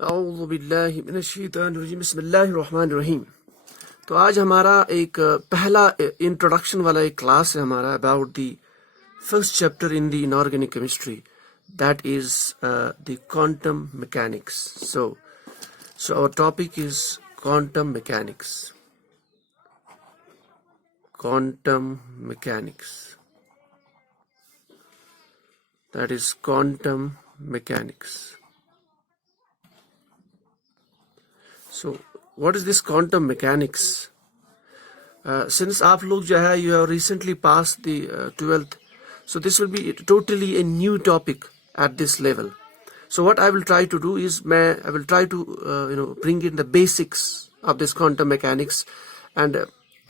औज़ु बिल्लाहि मिनश्शैतानिर्रजीम बिस्मिल्लाहिर्रहमानिर्रहीम। तो आज हमारा एक पहला इंट्रोडक्शन वाला एक क्लास है हमारा about the first chapter in the inorganic chemistry, that is the quantum mechanics. So our topic is quantum mechanics. Quantum mechanics, that is quantum mechanics. So what is this quantum mechanics? Since आप लोग जो है you have recently passed the 12th, so this will be totally a new topic at this level. So what I will try to do is I will try to bring in the basics of this quantum mechanics, and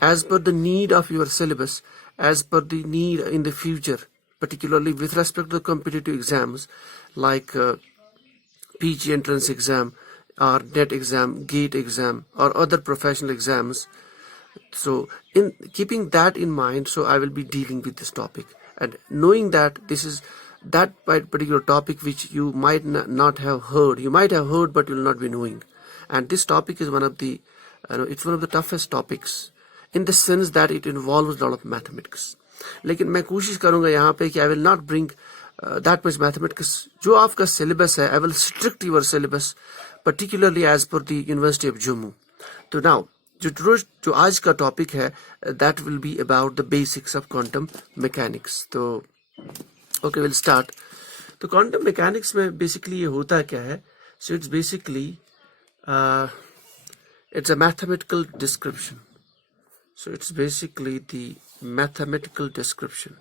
as per the need of your syllabus, as per the need in the future, particularly with respect to the competitive exams like PG entrance exam or NET exam, GATE exam or other professional exams. So in keeping that in mind, so I will be dealing with this topic, and knowing that this is that particular topic which you might not have heard. You might have heard but you will not be knowing, and this topic is one of the it's one of the toughest topics in the sense that it involves a lot of mathematics. लेकिन मैं कोशिश करूंगा यहाँ पे कि I will not bring that much mathematics. जो आपका syllabus है, I will strict your syllabus, particularly as per the University of Jammu. तो now जो आज का टॉपिक है, that will be about the basics of quantum mechanics. तो okay, we'll start. तो quantum mechanics में basically ये होता क्या है? So it's basically it's a mathematical description. So it's basically the mathematical description.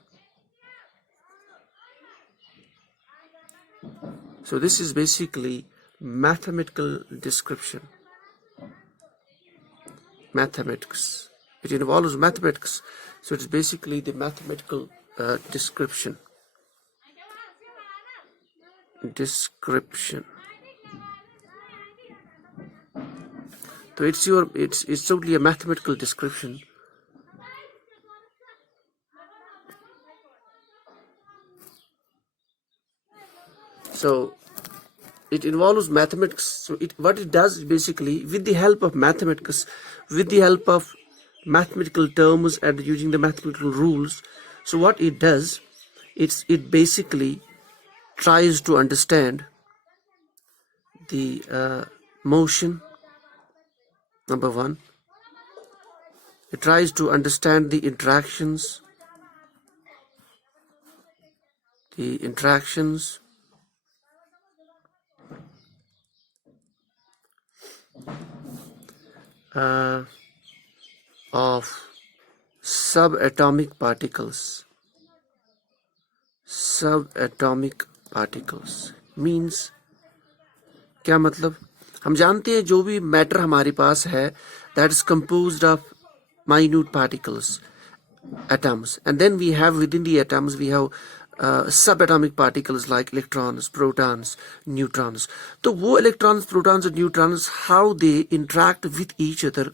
So this is basically mathematical description. Mathematics. It involves mathematics. So it's basically the mathematical description. So it's totally a mathematical description. So it involves mathematics. So what it does is basically, with the help of mathematics, with the help of mathematical terms and using the mathematical rules, so what it does, it basically tries to understand the motion, number one. It tries to understand the interactions, of subatomic particles. Subatomic particles means क्या मतलब? हम जानते हैं जो भी matter हमारे पास है, that is composed of minute particles, atoms, and then we have within the atoms we have subatomic particles like electrons, protons, neutrons. तो वो electrons, protons and neutrons, how they interact with each other,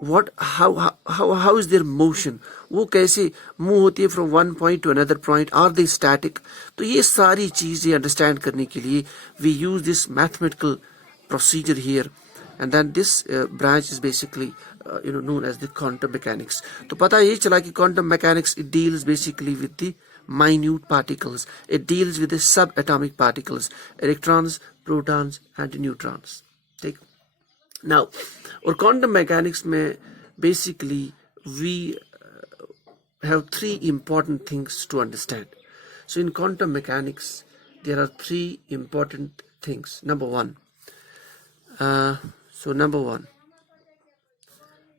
how is their motion, वो कैसे move होती है from one point to another point, are they static? तो ये सारी चीजें अंडरस्टैंड करने के लिए we use this mathematical procedure here, and then this branch is basically known as the quantum mechanics. तो पता ये चला कि quantum mechanics, it deals basically with the minute particles, it deals with the subatomic particles, electrons, protons and neutrons. ठीक. Now, और quantum mechanics में basically we have three important things to understand. So in quantum mechanics there are three important things. Number one,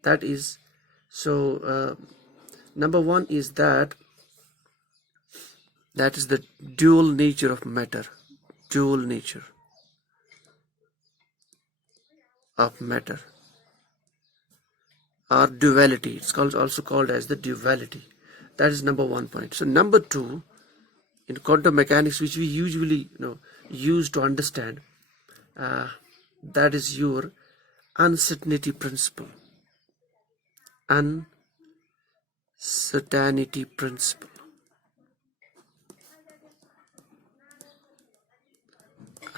that is, number one is that is the dual nature of matter. Dual nature of matter, or duality. It's also called as the duality. That is number one point. So number two, in quantum mechanics, which we usually use to understand, that is your uncertainty principle. Uncertainty principle.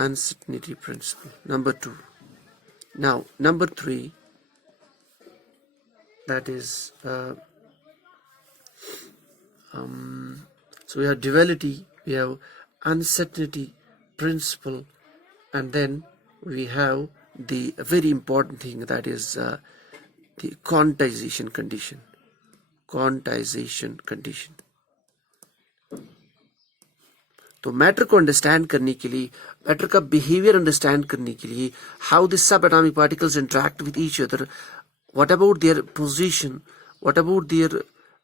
uncertainty principle. Number 2. Now number 3, that is so we have duality, we have uncertainty principle, and then we have the very important thing, that is the quantization condition. Quantization condition. तो matter को understand करने के लिए, matter का behaviour understand करने के लिए, how the sub atomic particles interact with each other, what about their position, what about their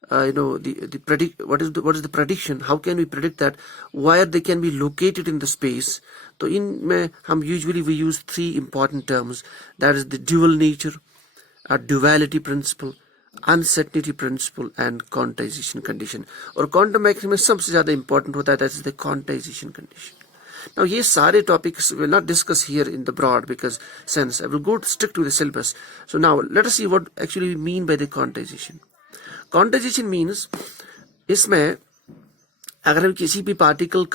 the predict, what is the prediction, how can we predict that, where they can be located in the space. तो इनमें हम usually we use 3 important terms, that is the dual nature, duality principle, uncertainty principle and quantization condition. और quantum mechanics में सबसे ज्यादा important होता है, that is the quantization condition. Now ये सारे topics will not discuss here in the broad because sense I will go strict to the syllabus. So now let us see what actually we mean by the quantization. Quantization means इसमें अगर हम किसी भी particle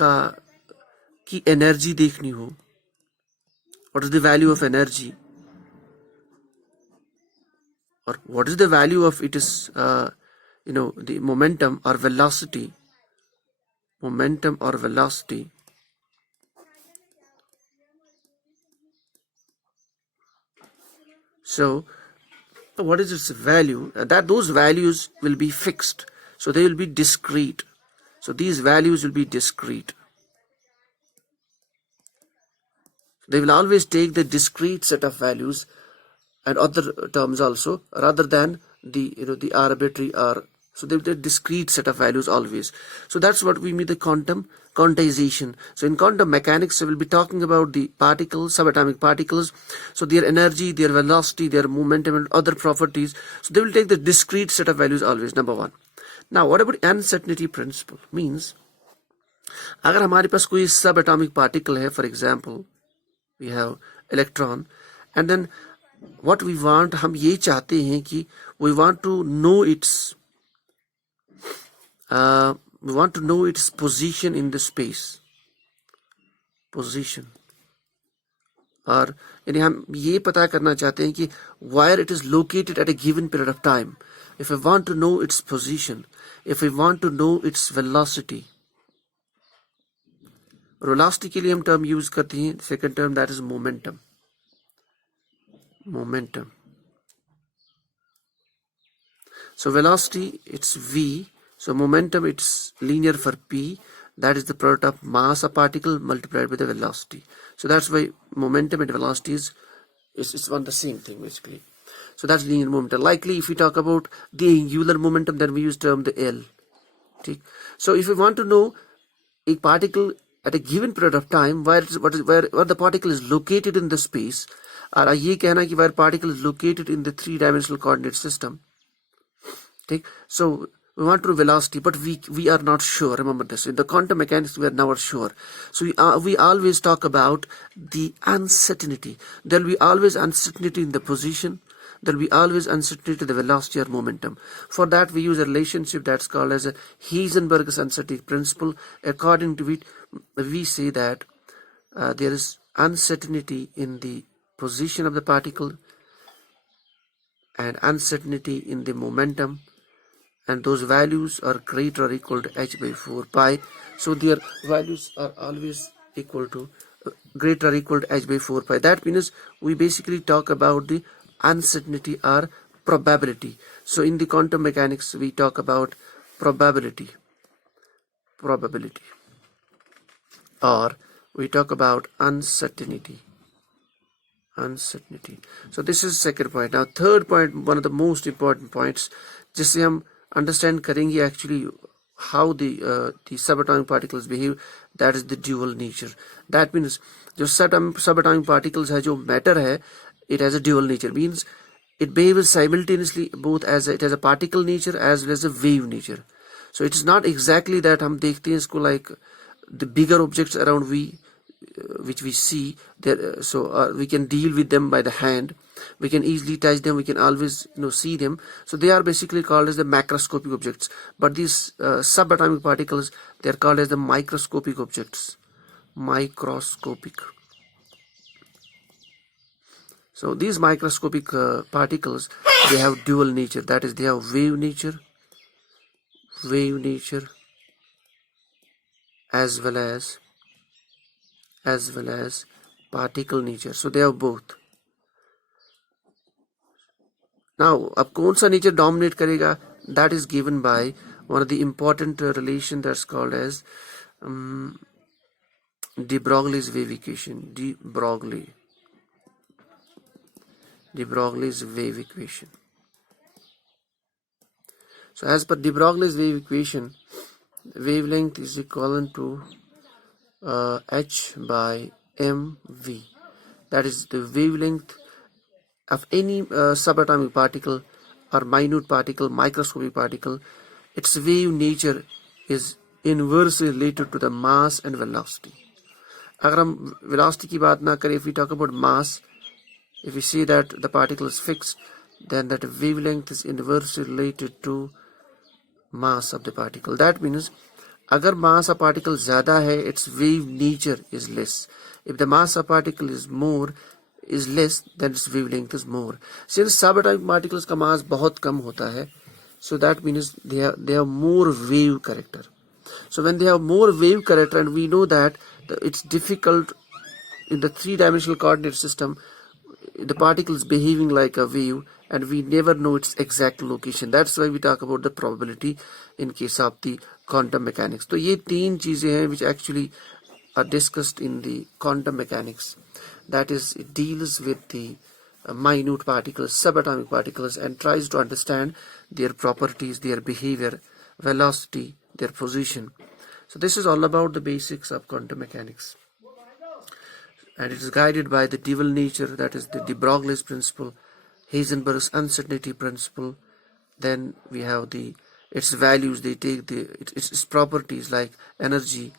की energy देखनी हो, what is the value of energy, or what is the value of its the momentum or velocity, so what is its value, that those values will be fixed, so they will be discrete, so these values will be discrete. They will always take the discrete set of values and other terms also, rather than the arbitrary, or so they will take discrete set of values always. So that's what we mean the quantization. So in quantum mechanics we will be talking about the particles, subatomic particles, so their energy, their velocity, their momentum and other properties, so they will take the discrete set of values always. Number 1. Now what about uncertainty principle? Means अगर हमारे पास कोई subatomic particle है, for example we have electron, and then what we want, हम ये चाहते हैं कि we want to know its position in the space, position, और यानी हम ये पता करना चाहते हैं कि where it is located at a given period of time. If I want to know its position, if I want to know its velocity, velocity के लिए हम term use करते हैं second term, that is momentum. So velocity it's v, so momentum it's linear for p, that is the product of mass of particle multiplied by the velocity. So that's why momentum and velocity is one the same thing basically. So that's linear momentum. Likely if we talk about the angular momentum, then we use term the L. Okay? So if we want to know a particle at a given period of time, where the particle is located in the space, और ये कहना कि where particle is located in the 3-dimensional coordinate system. Okay? So we want to know velocity, but we are not sure. Remember this. In the quantum mechanics, we are never sure. So we always talk about the uncertainty. There will be always uncertainty in the position. There will be always uncertainty to the velocity or momentum. For that, we use a relationship that's called as a Heisenberg's uncertainty principle. According to it, we say that there is uncertainty in the position of the particle and uncertainty in the momentum, and those values are greater or equal to h by 4 pi. So their values are always equal to greater or equal to h by 4 pi. That means we basically talk about the uncertainty or probability. So in the quantum mechanics we talk about probability, or we talk about uncertainty. So this is second point. Now third point, one of the most important points, जिससे हम understand करेंगे actually how the subatomic particles behave, that is the dual nature. That means जो subatomic particles है, जो matter है, it has a dual nature, means it behaves simultaneously both as it has a particle nature as well as a wave nature. So it's not exactly that हम देखते हैं इसको like the bigger objects around we which we see there, so we can deal with them by the hand, we can easily touch them, we can always see them. So they are basically called as the macroscopic objects. But these subatomic particles, they are called as the microscopic objects. Microscopic. So these microscopic particles, they have dual nature. That is, they have wave nature, as well as particle nature. So they have both. Now, अब कौन सा nature dominate करेगा? That is given by one of the important relation that's called as de Broglie's wave equation. De Broglie's wave equation. So as per de Broglie's wave equation, wavelength is equivalent to h by mv. That is the wavelength of any subatomic particle or minute particle, microscopic particle. Its wave nature is inversely related to the mass and velocity. अगर हम velocity की बात ना करें, if we talk about mass, if we see that the particle is fixed, then that wavelength is inversely related to mass of the particle. That means अगर mass of particle ज़्यादा है, its wave nature is less. If the mass of particle is less, then its wavelength is more. Since subatomic particles का mass बहुत कम होता है, so that means they have more wave character. So when they have more wave character, and we know that it's difficult in the three-dimensional coordinate system, the particle is behaving like a wave, and we never know its exact location. That's why we talk about the probability in case of the quantum mechanics. So ये तीन चीजें हैं which actually are discussed in the quantum mechanics. That is, it deals with the minute particles, subatomic particles, and tries to understand their properties, their behavior, velocity, their position. So this is all about the basics of quantum mechanics, and it is guided by the dual nature, that is the de Broglie's principle, Heisenberg's uncertainty principle. Then we have its values. They take its properties like energy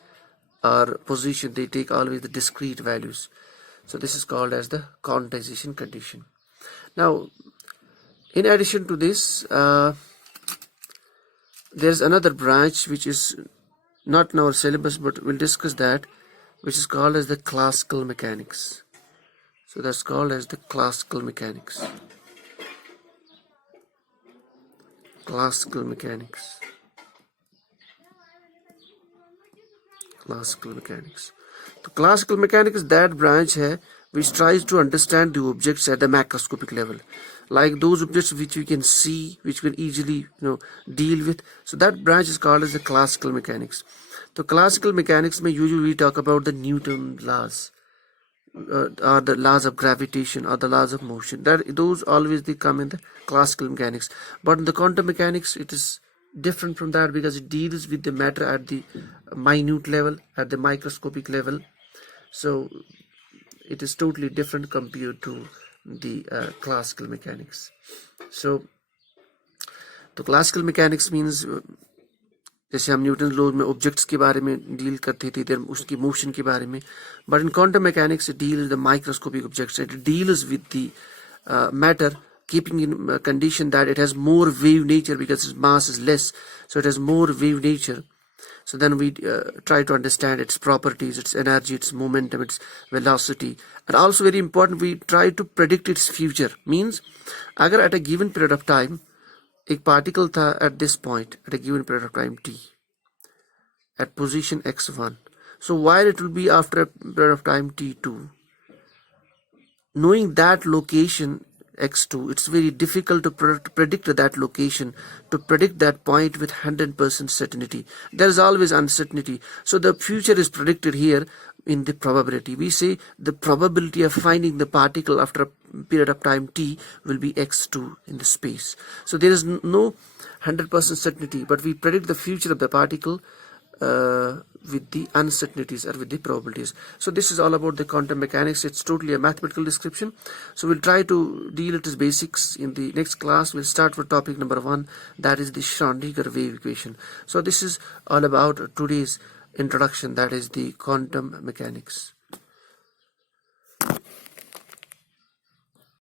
or position. They take always the discrete values. So this is called as the quantization condition. Now, in addition to this, there's another branch which is not in our syllabus, but we'll discuss that, which is called as the classical mechanics. So that's called as the classical mechanics. Classical mechanics. So classical mechanics is that branch है which tries to understand the objects at the macroscopic level, like those objects which we can see, which we can easily deal with. So that branch is called as the classical mechanics. So classical mechanics में usually we talk about the Newton laws, or the laws of gravitation, or the laws of motion. Those always they come in the classical mechanics. But in the quantum mechanics, it is different from that, because it deals with the matter at the minute level, at the microscopic level. So it is totally different compared to the classical mechanics. So the classical mechanics means, जैसे हम Newton law में objects के बारे में deal करते थे, इधर उसकी मोशन के बारे में, but in quantum mechanics it deals the microscopic objects. It deals with the matter keeping in condition that it has more wave nature because its mass is less, so it has more wave nature. So then we try to understand its properties, its energy, its momentum, its velocity, and also very important, we try to predict its future. Means अगर at a given period of time एक particle था at this point, at a given period of time t, at position x1, so while it will be after a period of time t2, knowing that location x2, it's very difficult to predict that location, to predict that point with 100% certainty. There is always uncertainty. So the future is predicted here in the probability. We say the probability of finding the particle after a period of time t will be x2 in the space. So there is no 100% certainty, but we predict the future of the particle with the uncertainties or with the probabilities. So this is all about the quantum mechanics. It's totally a mathematical description. So we'll try to deal with its basics in the next class. We'll start with topic number 1, that is the Schrödinger wave equation. So this is all about today's introduction, that is the quantum mechanics.